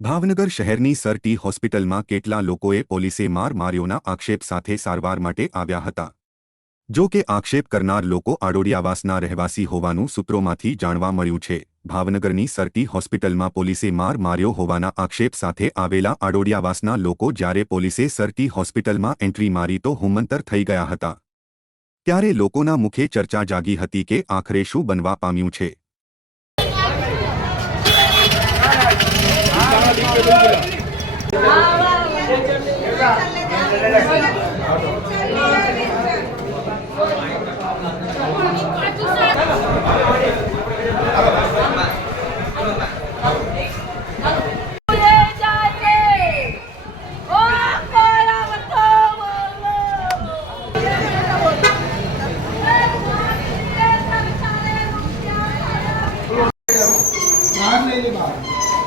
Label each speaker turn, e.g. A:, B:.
A: ભાવનગર શહેરની sir T હોસ્પિટલમાં કેટલા લોકોએ પોલીસે માર માર્યોના આક્ષેપ સાથે સારવાર માટે આવ્યા હતા? જો કે આક્ષેપ કરનાર લોકો આડોડિયાવાસના રહેવાસી હોવાનું સૂત્રોમાંથી જાણવા મળ્યું છે. ભાવનગરની સરટી હોસ્પિટલમાં પોલીસે માર માર્યો હોવાના આક્ષેપ સાથે આવેલા આડોડિયાવાસના લોકો જ્યારે પોલીસે સરટી હોસ્પિટલમાં એન્ટ્રી મારી તો હુમંતર થઈ ગયા હતા. ત્યારે લોકોના મુખે ચર્ચા જાગી હતી કે આખરે શું બનવા પામ્યું છે? नहीं बात